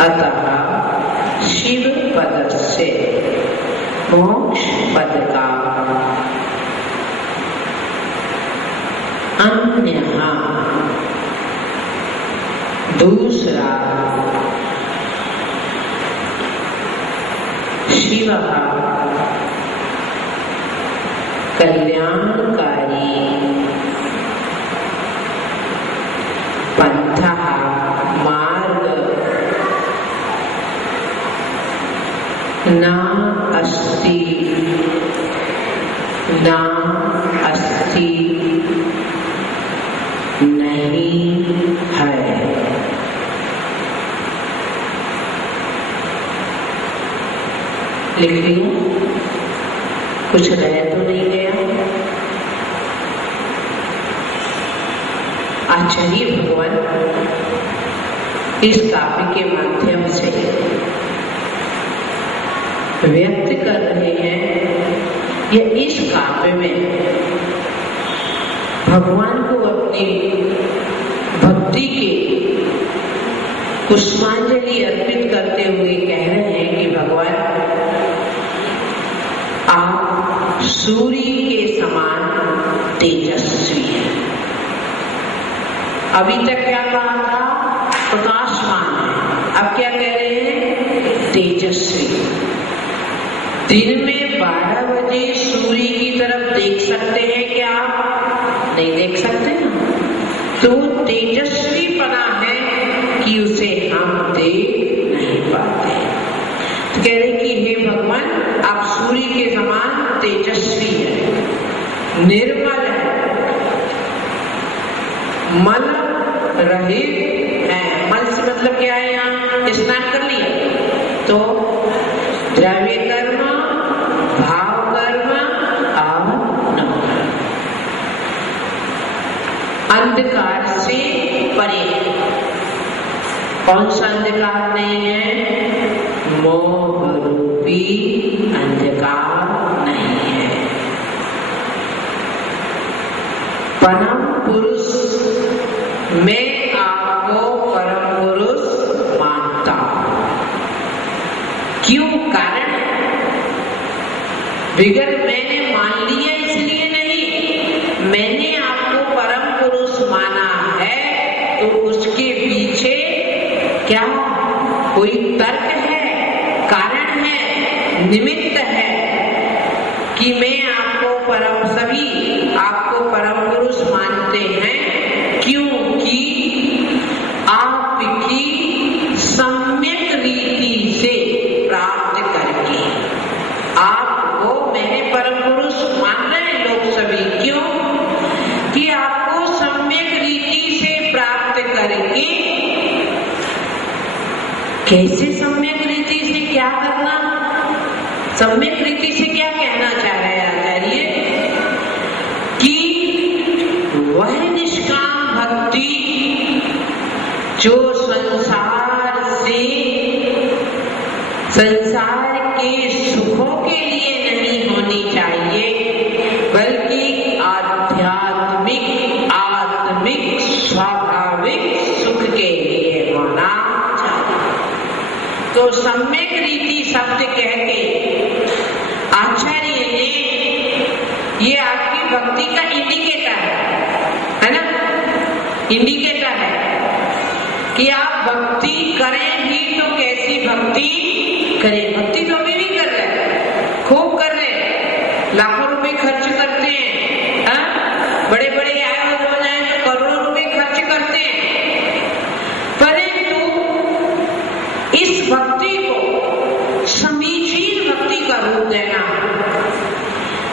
अतः शिव पद से मोक्ष पद का अन्यः दूसरा शिवः कल्याणकारी पंथः मार्ग न अस्ति नहीं है। लिख लिया? कुछ रह तो नहीं गया? आचार्य भगवान इस काव्य के माध्यम से व्यक्त कर रहे हैं या इस काव्य में भगवान को अपनी भक्ति के पुष्पांजलि अर्पित करते हुए कह रहे हैं कि भगवान आप सूर्य के समान तेजस्वी हैं। अभी तक क्या कहा था? प्रकाशमान है। अब क्या कह रहे हैं? तेजस्वी। दिन में 12 बजे सूर्य की तरफ देख सकते हैं क्या? नहीं देख सकते ना। तो तेजस्वी बना है कि उसे हम देख नहीं पाते। तो कह रहे कि हे भगवान आप सूर्य के समान तेजस्वी है, निर्मल है, मल रहित है। मल से मतलब क्या है? यहाँ स्नान कर लिया तो द्रव्य कर्म, भाव कर्म और न अंधकार से परे। कौन सा अंधकार नहीं है? मोह रूपी अंधकार नहीं है। परम पुरुष, मैं आपको परम पुरुष मानता हूं। क्यों? कारण विगत मैंने मान लिया इसलिए नहीं, मैंने आपको परम पुरुष माना है तो उसके पीछे क्या कोई तर्क है, कारण है, निमित्त है कि मैं आपको सभी आपको परम पुरुष मानते हैं। क्योंकि आपकी सम्यक रीति से प्राप्त करके आपको मैंने परम पुरुष मान रहे हैं लोग सभी। क्यों? कि आपको सम्यक रीति से प्राप्त करके। कैसे सम्यक रीति से? क्या करना? सम्यक रीति से क्या कहना चाह रहे हैं आचार्य? कि वह निष्काम भक्ति जो संसार के सुखों के लिए नहीं होनी चाहिए, बल्कि आत्मिक स्वाभाविक सुख के लिए होना चाहिए। तो सम्यक रीति शब्द कह के आचार्य ने ये आपकी भक्ति का इंडिकेटर है ना? इंडिकेटर है कि आप भक्ति करें भी तो कैसी भक्ति करें। भक्ति तो अभी भी कर रहे हैं, खूब कर रहे हैं, लाखों रुपए खर्च करते हैं, बड़े बड़े आए हो जाए तो करोड़ों रुपए खर्च करते हैं। परंतु इस भक्ति को समीचीन भक्ति का रूप देना।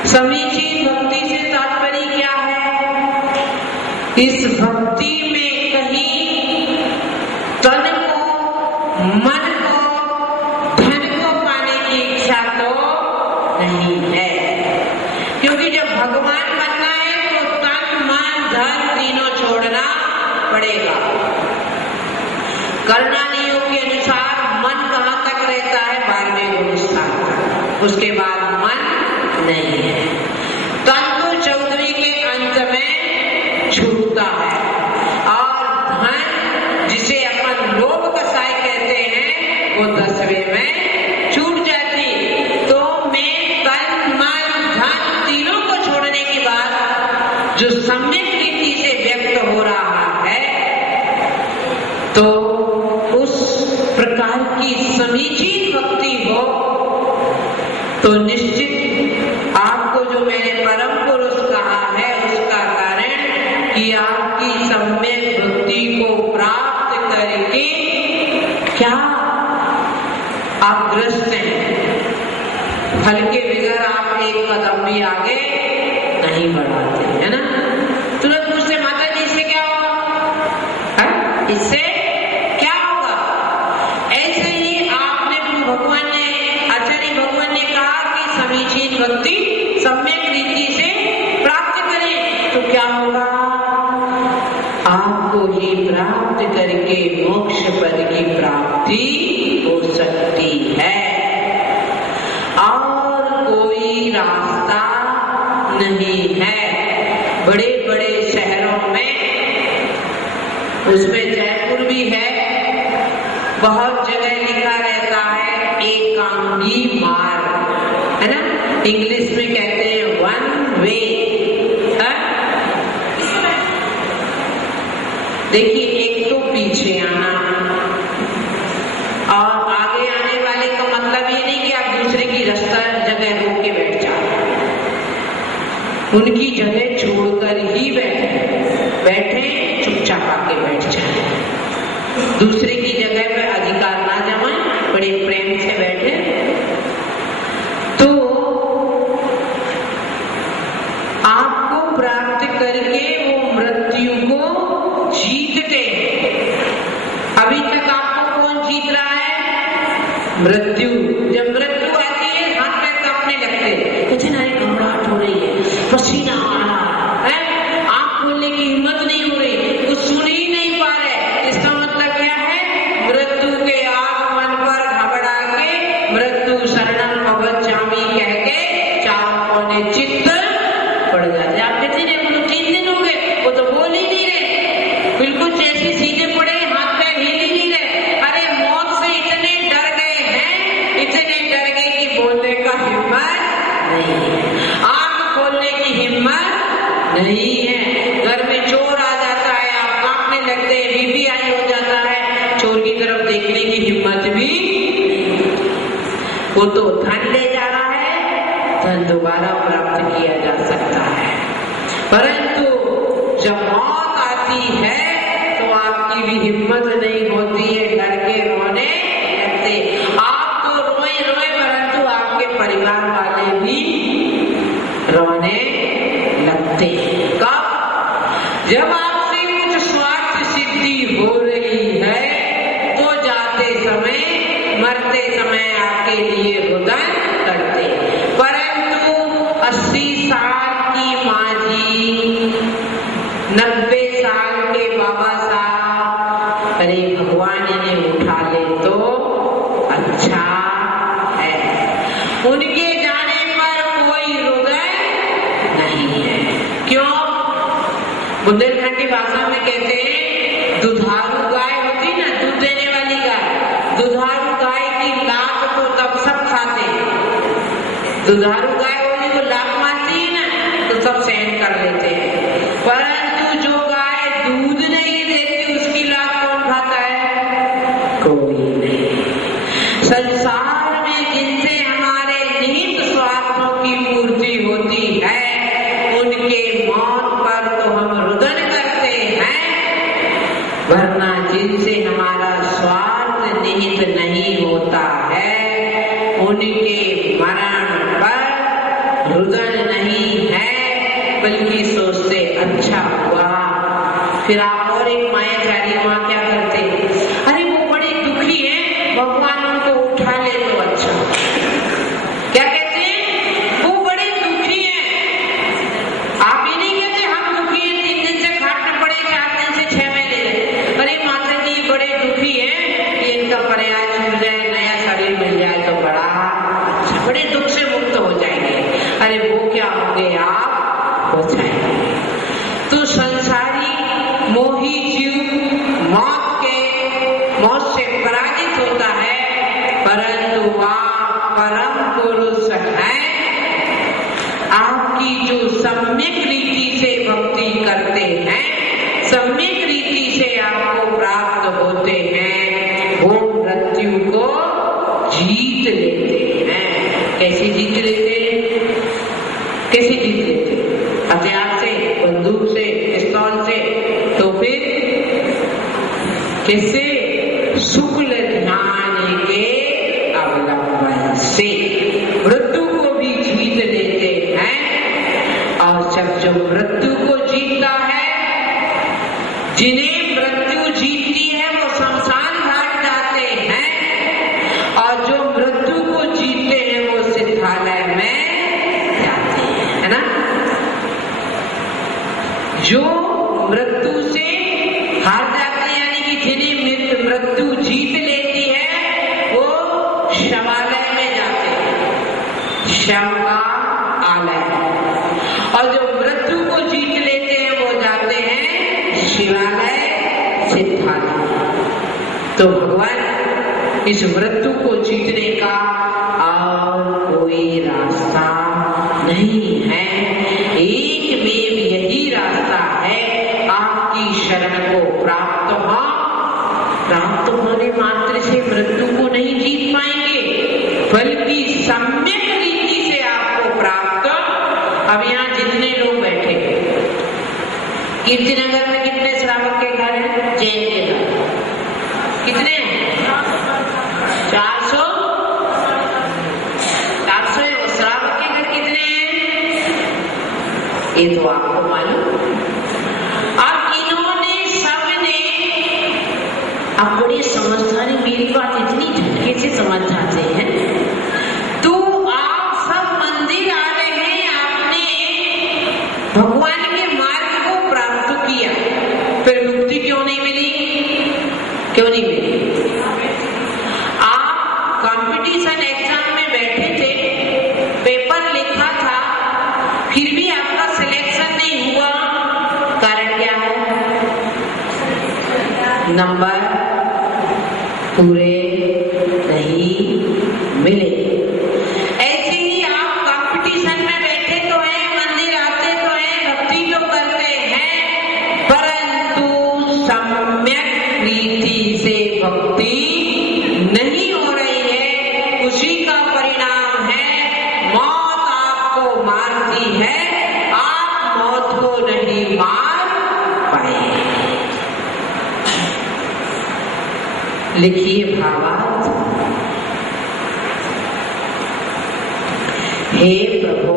समीचीन भक्ति से तात्पर्य क्या है? इस भक्ति में कहीं तन को, मन को, धन को पाने की इच्छा तो नहीं है। क्योंकि जब भगवान बनना है तो तन, मन, धन तीनों छोड़ना पड़ेगा। कर्णानी योग के अनुसार मन कहाँ तक रहता है? 12वें गुणस्थान तक, उसके बाद मन नहीं है। तन तो 14वीं के अंत में छूटता है और धन जिसे अपन लोभ कसाई कहते हैं तो निश्चित आपको जो मैंने परम पुरुष कहा है उसका कारण कि आपकी सम्यक बुद्धि को प्राप्त करके क्या आप ग्रस्त हैं, फल के बगैर आप एक कदम भी आगे नहीं बढ़ाते, है ना। तुरंत पूछते माता जी इससे क्या होगा, है? इससे क्या होगा? ऐसे ही आपने भगवान ने, आचार्य भगवान ने कहा कि समीचीन भक्ति सम्यक रीति से प्राप्त करें, तो क्या होगा? आपको ही प्राप्त करके मोक्ष पद की प्राप्ति हो सकती है और कोई रास्ता नहीं है। बड़े बड़े शहरों में, उसमें जयपुर भी है, बहुत जगह लिखा रहता है एकांगी मार्ग, है ना, इंग्लिश में कहते हैं वन वे। देखिए, एक तो पीछे आना और आगे आने वाले का मतलब ये नहीं कि आप दूसरे की रास्ता जगह रोक के बैठ जाओ, उनकी जगह छोड़कर ही बैठे चुपचाप आके बैठ जाए, दूसरे की जगह पे अधिकार ना जमाएं, बड़े प्रेम से बैठे। तो आपको प्राप्त करके वो मृत्यु को जीतते हैं। अभी तक आपको कौन जीत रहा है? मृत्यु। जब मृत्यु आती है हाथ पैर कांपने लगते, इतना घबराहट हो रही है, पसीना आ रहा है, आंख खोलने की हिम्मत नहीं हो रही, कुछ सुन ही नहीं पा रहे। इसका मतलब क्या है? मृत्यु के आगमन पर घबरा के मृत्यु शरणम भवज्जामि कह के चारों कोने चित्त पड़ जाते। आप कहते हैं 3 दिन हो गए, वो तो बोल ही नहीं रहे, बिल्कुल जैसे सीधे पड़े, हाथ पैर हिल ही नहीं रहे। अरे मौत से इतने डर गए हैं, इतने डर गए कि बोलने का हिम्मत नहीं है, आंख खोलने की हिम्मत नहीं है। घर में चोर आ जाता है, आप कांपने लगते हैं, बीपी हाई हो जाता है, चोर की तरफ देखने की हिम्मत भी। वो तो धन ले जा रहा है, धन दोबारा प्राप्त किया जा सकता है, परंतु जब मौत आती है तो आपकी भी हिम्मत नहीं होती है, डर के रोने लगते। आप तो रोए रोए, परंतु आपके परिवार वाले भी रोने लगते। कब? जब आपसे कुछ स्वार्थ सिद्धि हो रही है तो जाते समय, मरते समय आपके लिए रुदन करते, परंतु 80 साल की माँ जी, 90 साल के बाबा साहब, अरे भगवान इन्हें उठा ले तो अच्छा है, उनके जाने पर कोई रुदन नहीं है। क्यों? बुंदेलखंडी भाषा में कहते हैं दुधारू गाय होती ना, दूध देने वाली गाय, दुधारू गाय की लात तो तब सब खाते, दुधारू गाय होती वो लात मारती है ना तो सब सहन कर लेते हैं, परंतु जो गाय दूध नहीं देती उसकी लात कौन खाता है? कोई नहीं। संसार में जिनसे हमारे निहित स्वार्थों की पूर्ति होती है, उनके मौत पर तो हम रुदन करते हैं, वरना जिनसे हमारा स्वार्थ निहित नहीं होता है, उनके मरण पर रुदन नहीं है, बल्कि सोचते अच्छा हुआ। फिर आप और एक मायाचारी वहां क्या करते? अरे वो बड़े दुखी हैं, भगवान उनको उठा ले तो अच्छा। क्या कहते हैं? वो बड़े दुखी हैं। आप ये नहीं कहते हम दुखी हैं, 3 दिन से खाटना पड़े, 4 दिन से 6 महीने से। अरे माता जी बड़े दुखी हैं कि इनका प्रयास मिल जाए, नया शरीर मिल जाए तो बड़े दुख से मुक्त हो जाएंगे। अरे वो क्या होंगे? आप हो जाएंगे। तो संसारी मोही जीव मौत से पराजित होता है, परंतु आप परम पुरुष हैं। आपकी जो सम्यक रीति से भक्ति करते हैं, सम्यक रीति से आपको प्राप्त होते हैं, वो मृत्यु को जीत लेते हैं। कैसे जीत लेते हैं? कैसे जीत लेते? हथियार से, बंदूक से, पिस्तौल से? तो फिर कैसे? शुक्ल ध्यान के अवलंबन से मृत्यु को भी जीत लेते हैं। और जब जो मृत्यु को जीतता है, जिन्हें मृत्यु जीतती है वो शमशान घाट जाते हैं, और जो मृत्यु को जीतते हैं वो सिद्धालय में जाते हैं, है ना? जो मृत्यु से हार जाते हैं, यानी कि जिन्हें मृत्यु जीत लेती है, वो शवालय में जाते हैं, शव का आलय। और जो मृत्यु को जीत लेते हैं वो जाते हैं शिवालय, सिद्धालय। तो भगवान इस मृत्यु को जीतने का और कोई रास्ता नहीं है, एक में यही रास्ता है, आपकी शरण को प्राप्त हो। प्राप्त होने मात्र से मृत्यु को नहीं जीत पाएंगे, बल्कि सम्यक रीति से आपको प्राप्त। अब यहाँ जितने लोग बैठे, कीर्तिनगर में कितने श्रावक के घर हैं? जैन के घर कितने हैं? 400 है। श्रावक के घर कितने हैं? ये तो आपको मालूम। अब इन्होंने सबने, अब बड़ी समझदारी, मेरी बात इतनी झटके से समझ जाते हैं। तो आप सब मंदिर आ रहे हैं, आपने भगवान के मार्ग को प्राप्त किया, फिर मुक्ति क्यों नहीं मिली? क्यों नहीं मिली? आप कंपटीशन एग्जाम में बैठे थे, पेपर लिखा था, फिर भी आपका सिलेक्शन नहीं हुआ, कारण क्या है? नंबर पूरे नहीं मिले। ऐसे ही आप कंपटीशन में बैठे तो हैं, मंदिर आते तो हैं, भक्ति तो करते हैं, परंतु सम्यक रीति से भक्ति नहीं हो रही है। उसी का परिणाम है मौत आपको मारती है, आप मौत को नहीं मार पाए। लिखिए भावार्थ। हे प्रभु,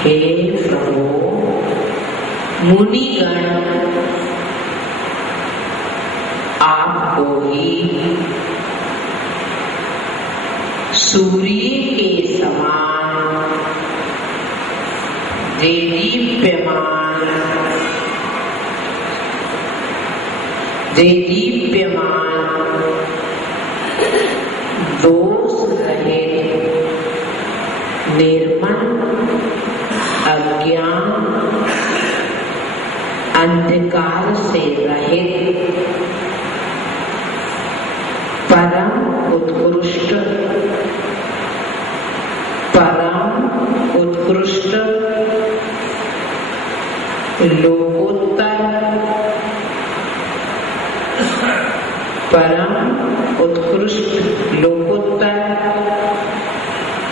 हे प्रभु, मुनिगण आपको ही सूर्य के समान दीप्यमान दोष रहित, निर्मल, अज्ञान, अंधकार से रहित, परम उत्कृष्ट लोकोत्तर, परम उत्कृष्ट लोकोत्तर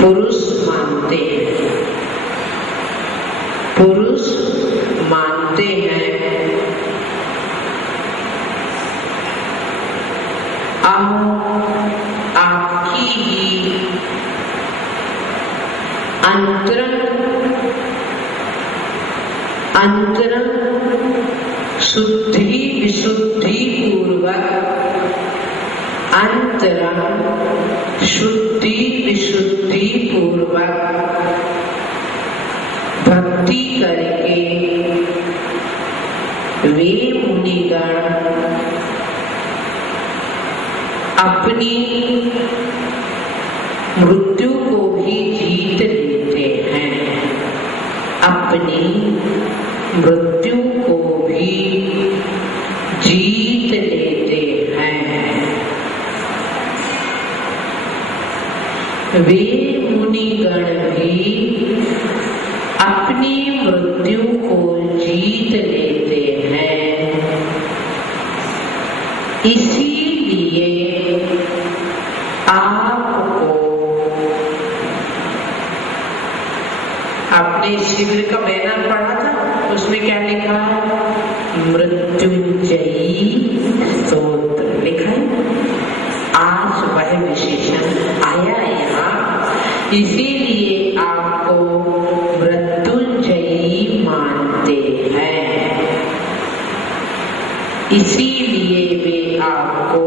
पुरुष मानते हैं। अब आपकी ही अंतरंग शुद्धि विशुद्धि पूर्वक भक्ति करके वे मुनिगण अपनी मृत्यु को भी जीत लेते हैं, अपनी मृत्यु को भी जीत लेते हैं। वे मुनिगण भी अपनी मृत्यु को जीत लेते हैं। इसीलिए आपको आपने शिविर का बैनर पढ़ा था, उसमें क्या लिखा है? मृत्युंजयी स्तोत्र लिखा है। आज वह विशेषण आया यहाँ, इसीलिए आपको मृत्युंजयी मानते हैं, इसीलिए वे आपको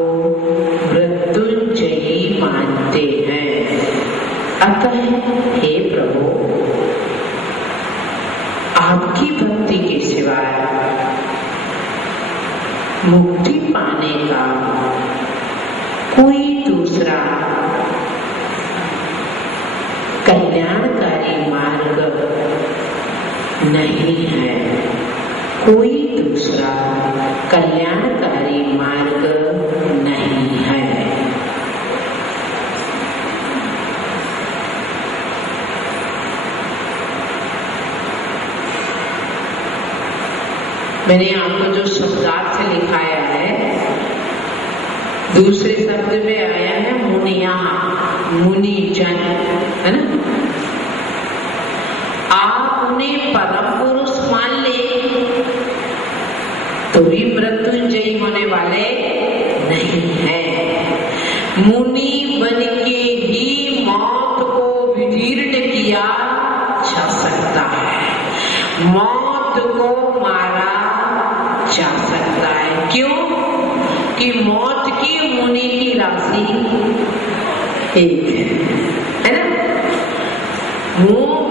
मृत्युंजयी मानते हैं। अतः हे प्रभु, आपकी भक्ति के सिवाय मुक्ति पाने का कोई दूसरा कल्याणकारी मार्ग नहीं है, कोई दूसरा कल्याणकारी मार्ग नहीं है। मैंने आपको जो शब्दार्थ से लिखाया है, दूसरे शब्द में आया है मुनिया, मुनिजन, है ना। आप उन्हें परम पुरुष मान ले तो भी मृत्युंजयी होने वाले नहीं है। मुनि बन के ही मौत को विदीर्ण किया जा सकता है, मौत को मारा जा सकता है। क्यों? कि मौत की मुनि की राशि एक है ना। मुंह